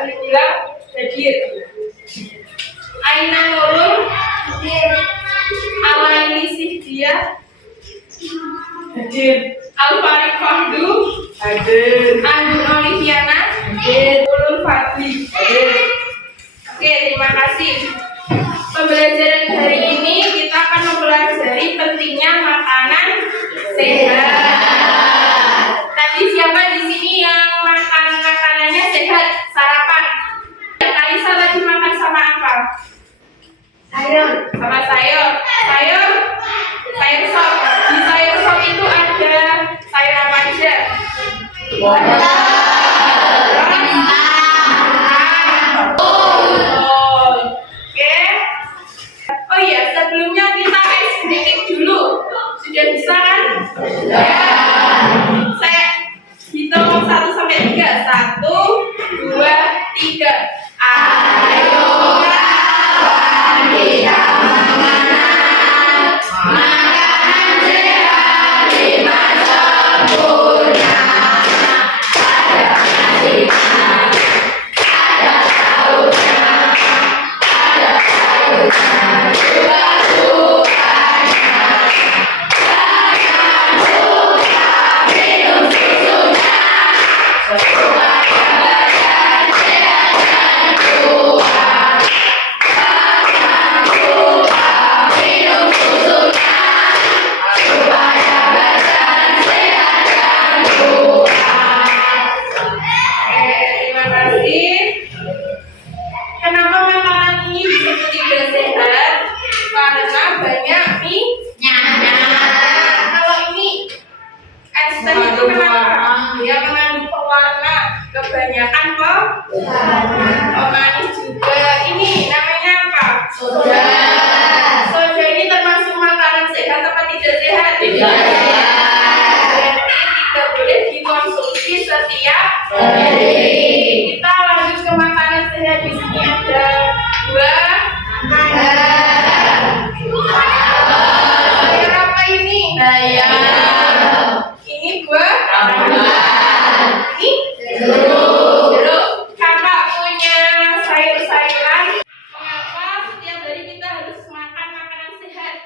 kami bilang hadir. Aina Nurul hadir. Alaini Sihdia hadir. Alfarik Fahdu Hadir. Andun Oliviana Hadir. Ulul Fadli Hadir. Oke, terima kasih. Pembelajaran hari ini kita akan mempelajari pentingnya makanan sehat. Tadi siapa di sini yang makan makanannya sehat, sarapan? Kalisa lagi makan sama apa? Sayur. Sama sayur. Sayur sop. Di sayur sop itu ada sayur apa aja? Oh iya, sebelumnya kita tes sedikit dulu. Sudah bisa kan? Saya hitung 1 sampai 3. 1, 2, 3. Ayo kawan kita makanan sehat lima sempurna. Ada nasinya, ada lauknya, ada sayurnya, juga buahnya. Jangan lupa minum susunya supaya badan sehat dan kuat. Jangan lupa minum susunya supaya badan sehat dan kuat. Terima kasih. Kenapa makanan ini disebut tidak sehat? Karena banyak minyaknya. Kalau ini es teh itu kenapa? Dia mengandung pewarna. Kebanyakan pemanis juga. Ini namanya apa? Soda. Soda ini termasuk makanan sehat atau tidak sehat? Tidak sehat. Berarti tidak boleh dikonsumsi setiap hari. Kita lanjut ke makanan sehat. Di sini ada buah. Sayur apa ini? Ini buah. Ini jeruk. Kakak punya sayur-sayuran. Mengapa setiap hari kita harus makan makanan sehat?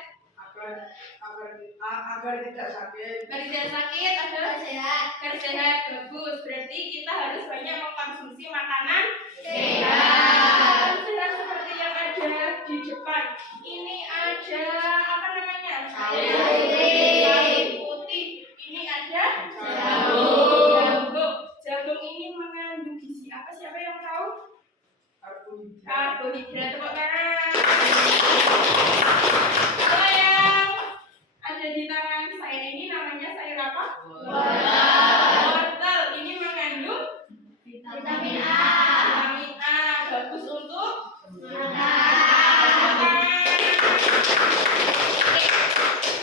Agar tidak sakit. Agar tidak sakit, agar sehat. Agar sehat, bagus. Berarti kita harus banyak mengkonsumsi makanan sehat. Sehat seperti yang ada di depan. Ini ada apa namanya? Sayur putih. Ini ada jagung ini mengandung gizi apa? Siapa yang tahu? Karbohidrat. Tepuk tangan. Kalau yang ada di tangan saya ini namanya sayur apa? Wortel. Ini mengandung vitamin A. Vitamin A bagus untuk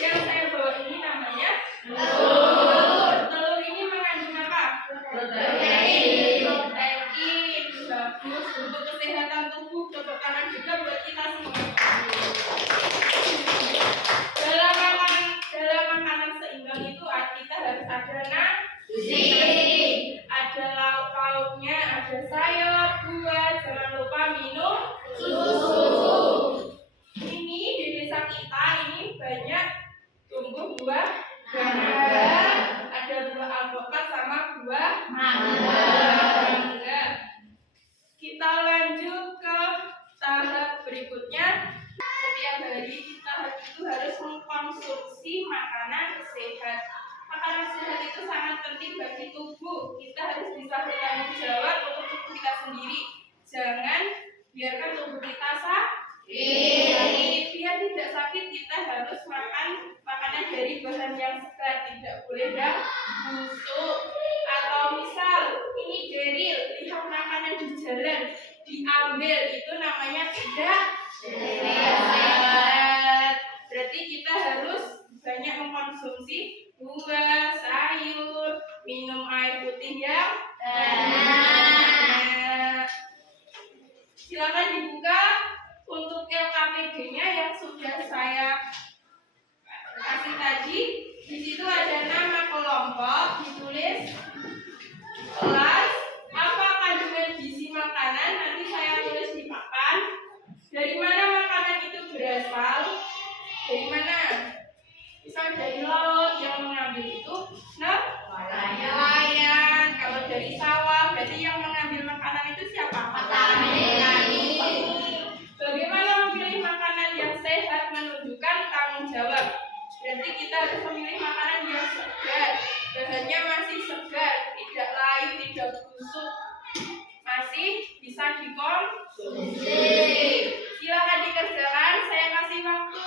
yang saya bawa ini namanya telur. Telur ini mengandung apa? Protein. Bagus untuk kesehatan tubuh. Tepuk tangan juga buat kita semua. Dalam makanan seimbang itu kita harus ada nasi, ada lauk-lauknya, ada sayur, buah, jangan lupa minum susu. Ini di desa kita ini banyak tumbuh buah naga, ada buah alpukat sama buah mangga. Kita lanjut ke tahap berikutnya. Setiap hari kita itu harus mengkonsumsi makanan sehat. Makanan sehat itu sangat penting bagi tubuh. Kita harus bisa bertanggung jawab untuk tubuh kita sendiri. Jangan biarkan tubuh kita sakit. Biar tidak sakit, kita harus makan makanan dari bahan yang segar. Tidak boleh yang busuk. Atau misal ini deril, lihat makanan di jalan diambil, itu namanya tidak sehat. Berarti kita harus banyak mengkonsumsi buah, sayur, minum air putih yang banyak. Silakan dibuka untuk LKPD-nya yang sudah saya kasih tadi. Di situ ada nama kelompok, ditulis kelas, apa kandungan gizi makanan. mana? Misal dari laut yang mengambil itu nelayan. Kalau dari sawah berarti yang mengambil makanan itu siapa? Petani. Bagaimana memilih makanan yang sehat menunjukkan tanggung jawab. Berarti kita harus memilih makanan yang segar. Bahannya masih segar, tidak layu, tidak busuk, masih bisa dikonsumsi. Silakan dikerjakan. Saya kasih waktu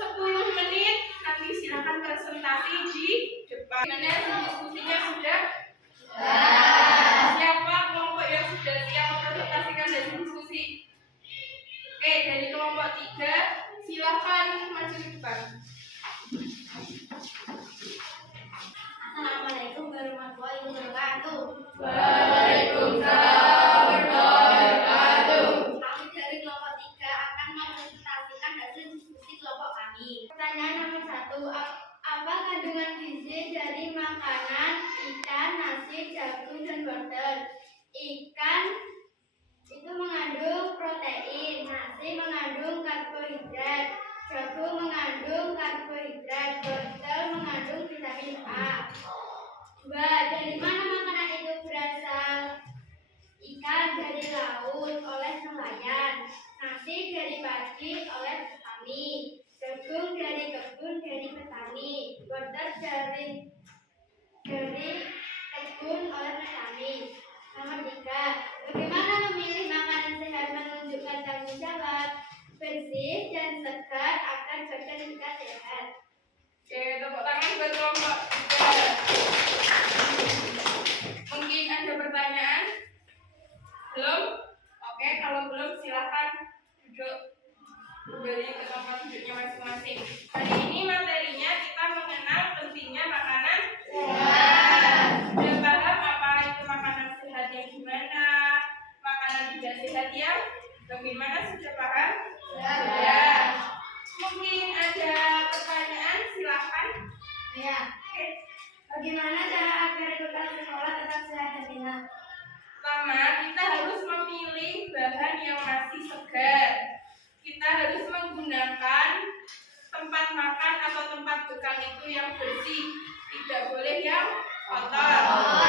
10 menit. Nanti silakan presentasi di depan. Gimana diskusinya sudah? Siapa kelompok yang sudah siap mempresentasikan dan diskusi? Oke, dari kelompok 3 silakan maju ke depan. Assalamualaikum warahmatullahi wabarakatuh. Waalaikumsalam warahmatullahi wabarakatuh. Kami dari kelompok 3 akan mempresentasikan hasil diskusi kelompok kami. Pertanyaan nomor 1. Apa kandungan gizi dari makanan ikan, nasi, jagung, dan wortel? Ikan itu mengandung protein, nasi mengandung karbohidrat, jagung mengandung karbohidrat, wortel mengandung vitamin A. 2. Dari mana makanan itu berasal? Ikan dari laut oleh nelayan, nasi dari padi oleh petani, jagung dari kebun dari petani, wortel dari kebun oleh petani. Nomor 3. Bagaimana memilih makanan sehat menunjukkan tanggung jawab? Bersih dan segar akan badan kita sehat. Oke, tepuk tangan buat kelompok 3. Mungkin ada pertanyaan? Belum? Oke, kalau belum silakan duduk kembali ke tempat duduknya masing-masing. Hari ini materinya kita mengenal pentingnya makanan sehat. Sudah paham apa itu makanan sehat yang gimana? Makanan tidak sehat yang bagaimana? Sudah paham? Sudah. Mungkin ada pertanyaan? Silakan. Ya. Oke. Bagaimana cara agar bekal sekolah tetap sehat dan enak? Pertama, kita harus memilih bahan yang masih segar. Kita harus menggunakan tempat makan atau tempat bekal itu yang bersih, tidak boleh yang kotor.